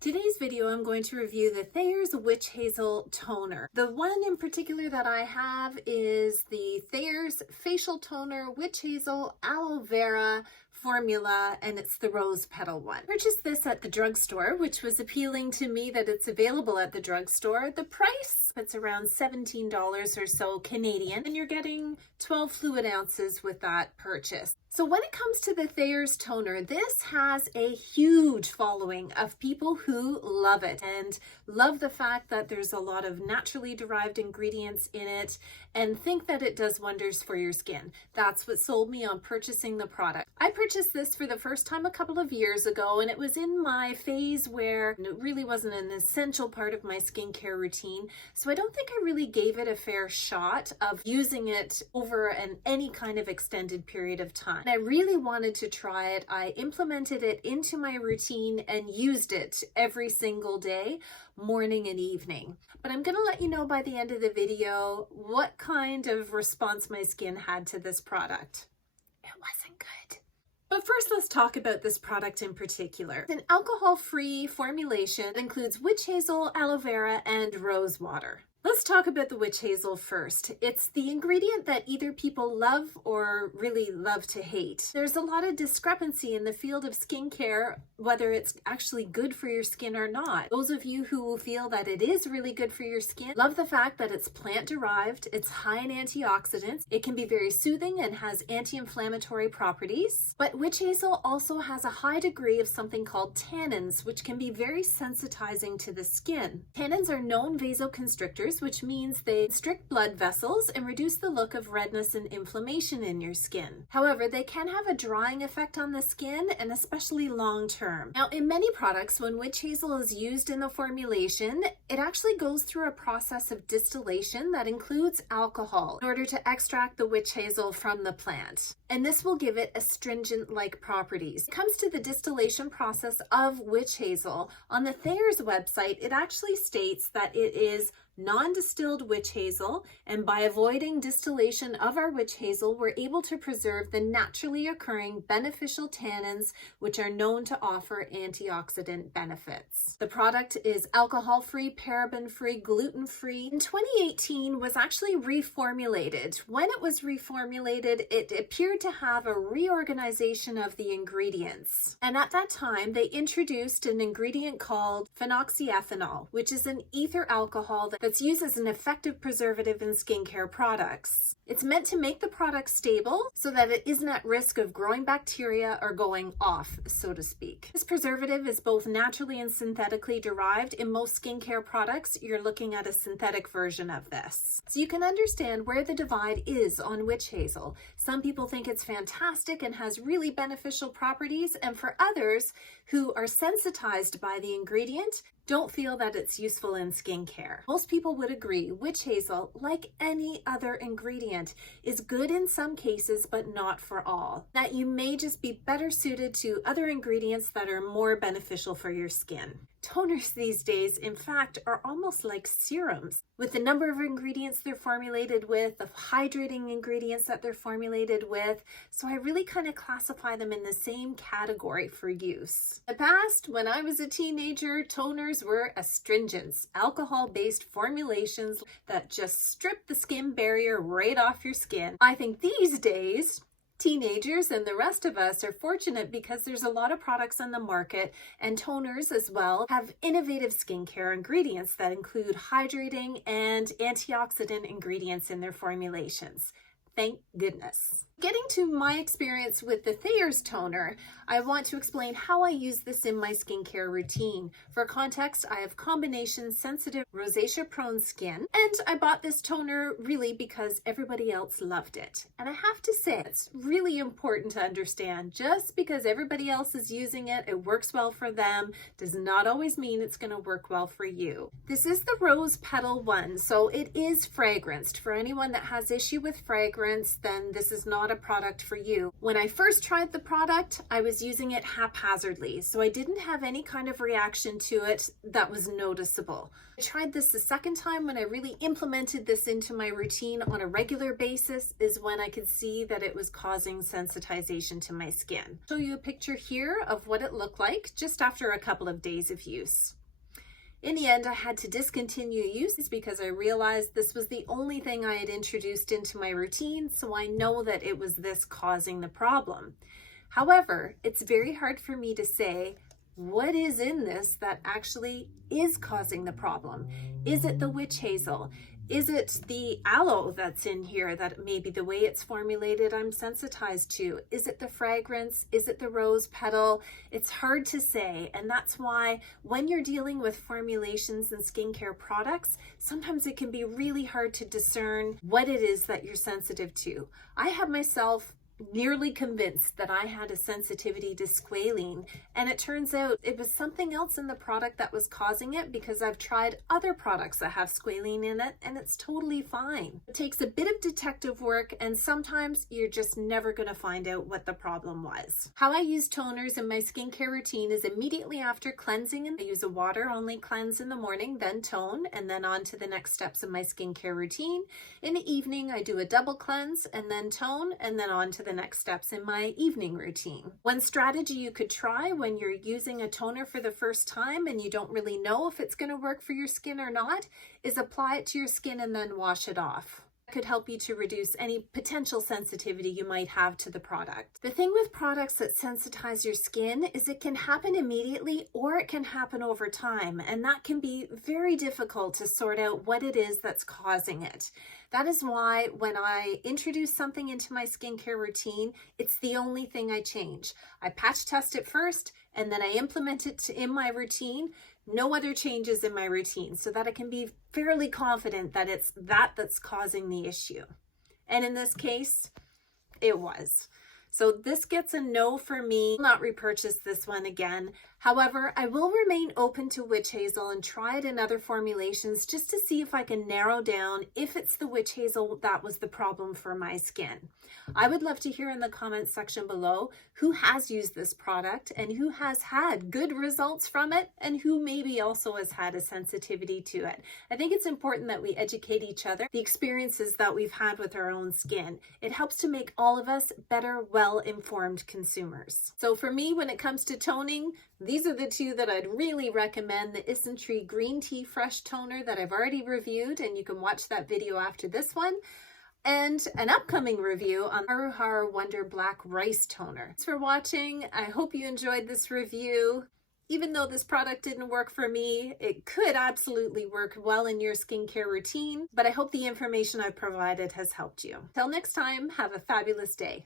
Today's video, I'm going to review the Thayers Witch Hazel Toner. The one in particular that I have is the Thayers Facial Toner Witch Hazel Aloe Vera formula, and it's the rose petal one. I purchased this at the drugstore, which was appealing to me that it's available at the drugstore. The price, it's around $17 or so Canadian, and you're getting 12 fluid ounces with that purchase. So when it comes to the Thayers toner, this has a huge following of people who love it and love the fact that there's a lot of naturally derived ingredients in it and think that it does wonders for your skin. That's what sold me on purchasing the product. I purchased this for the first time a couple of years ago, and it was in my phase where it really wasn't an essential part of my skincare routine. So I don't think I really gave it a fair shot of using it over any kind of extended period of time. I really wanted to try it. I implemented it into my routine and used it every single day, morning and evening. But I'm going to let you know by the end of the video what kind of response my skin had to this product. It wasn't good. But first, let's talk about this product in particular. It's an alcohol-free formulation that includes witch hazel, aloe vera, and rose water. Let's talk about the witch hazel first. It's the ingredient that either people love or really love to hate. There's a lot of discrepancy in the field of skincare, whether it's actually good for your skin or not. Those of you who feel that it is really good for your skin love the fact that it's plant-derived, it's high in antioxidants, it can be very soothing and has anti-inflammatory properties. But witch hazel also has a high degree of something called tannins, which can be very sensitizing to the skin. Tannins are known vasoconstrictors, which means they constrict blood vessels and reduce the look of redness and inflammation in your skin. However, they can have a drying effect on the skin, and especially long term. Now, in many products, when witch hazel is used in the formulation, it actually goes through a process of distillation that includes alcohol in order to extract the witch hazel from the plant. And this will give it astringent-like properties. When it comes to the distillation process of witch hazel, on the Thayers website, it actually states that it is non-distilled witch hazel, and by avoiding distillation of our witch hazel, we're able to preserve the naturally occurring beneficial tannins, which are known to offer antioxidant benefits. The product is alcohol-free, paraben-free, gluten-free. In 2018 was actually reformulated. When it was reformulated, it appeared to have a reorganization of the ingredients. And at that time, they introduced an ingredient called phenoxyethanol, which is an ether alcohol that's used as an effective preservative in skincare products. It's meant to make the product stable so that it isn't at risk of growing bacteria or going off, so to speak. This preservative is both naturally and synthetically derived. In most skincare products, you're looking at a synthetic version of this. So you can understand where the divide is on witch hazel. Some people think it's fantastic and has really beneficial properties, and for others who are sensitized by the ingredient, don't feel that it's useful in skincare. Most people would agree witch hazel, like any other ingredient, is good in some cases but not for all. That you may just be better suited to other ingredients that are more beneficial for your skin. Toners these days, in fact, are almost like serums. With the number of ingredients they're formulated with, the hydrating ingredients that they're formulated with, so I really kind of classify them in the same category for use. In the past, when I was a teenager, toners were astringents, alcohol-based formulations that just strip the skin barrier right off your skin. I think these days, teenagers and the rest of us are fortunate because there's a lot of products on the market, and toners as well have innovative skincare ingredients that include hydrating and antioxidant ingredients in their formulations. Thank goodness. Getting to my experience with the Thayers toner, I want to explain how I use this in my skincare routine. For context, I have combination sensitive rosacea prone skin, and I bought this toner really because everybody else loved it. And I have to say, it's really important to understand just because everybody else is using it, it works well for them, does not always mean it's going to work well for you. This is the rose petal one, so it is fragranced. For anyone that has issue with fragrance, then this is not not a product for you. When I first tried the product, I was using it haphazardly, so I didn't have any kind of reaction to it that was noticeable. I tried this the second time when I really implemented this into my routine on a regular basis is when I could see that it was causing sensitization to my skin. I'll show you a picture here of what it looked like just after a couple of days of use. In the end, I had to discontinue use because I realized this was the only thing I had introduced into my routine, so I know that it was this causing the problem. However, it's very hard for me to say what is in this that actually is causing the problem. Is it the witch hazel? Is it the aloe that's in here that maybe the way it's formulated I'm sensitized to? Is it the fragrance? Is it the rose petal? It's hard to say, and that's why when you're dealing with formulations and skincare products, sometimes it can be really hard to discern what it is that you're sensitive to. I have myself nearly convinced that I had a sensitivity to squalene, and it turns out it was something else in the product that was causing it because I've tried other products that have squalene in it and it's totally fine. It takes a bit of detective work, and sometimes you're just never going to find out what the problem was. How I use toners in my skincare routine is immediately after cleansing, and I use a water only cleanse in the morning, then tone, and then on to the next steps of my skincare routine. In the evening I do a double cleanse and then tone, and then on to the next steps in my evening routine. One strategy you could try when you're using a toner for the first time and you don't really know if it's going to work for your skin or not is apply it to your skin and then wash it off. Could help you to reduce any potential sensitivity you might have to the product. The thing with products that sensitize your skin is it can happen immediately or it can happen over time, and that can be very difficult to sort out what it is that's causing it. That is why when I introduce something into my skincare routine, it's the only thing I change. I patch test it first and then I implement it in my routine. No other changes in my routine, so that I can be fairly confident that it's that's causing the issue. And in this case, it was. So this gets a no for me. I'll not repurchase this one again. However, I will remain open to witch hazel and try it in other formulations just to see if I can narrow down if it's the witch hazel that was the problem for my skin. I would love to hear in the comments section below who has used this product and who has had good results from it and who maybe also has had a sensitivity to it. I think it's important that we educate each other, the experiences that we've had with our own skin. It helps to make all of us better, well-informed consumers. So for me, when it comes to toning, these are the two that I'd really recommend. The Isn't Green Tea Fresh Toner that I've already reviewed, and you can watch that video after this one, and an upcoming review on Haru Haru Wonder Black Rice Toner. Thanks for watching. I hope you enjoyed this review. Even though this product didn't work for me, it could absolutely work well in your skincare routine, but I hope the information I've provided has helped you. Till next time, have a fabulous day.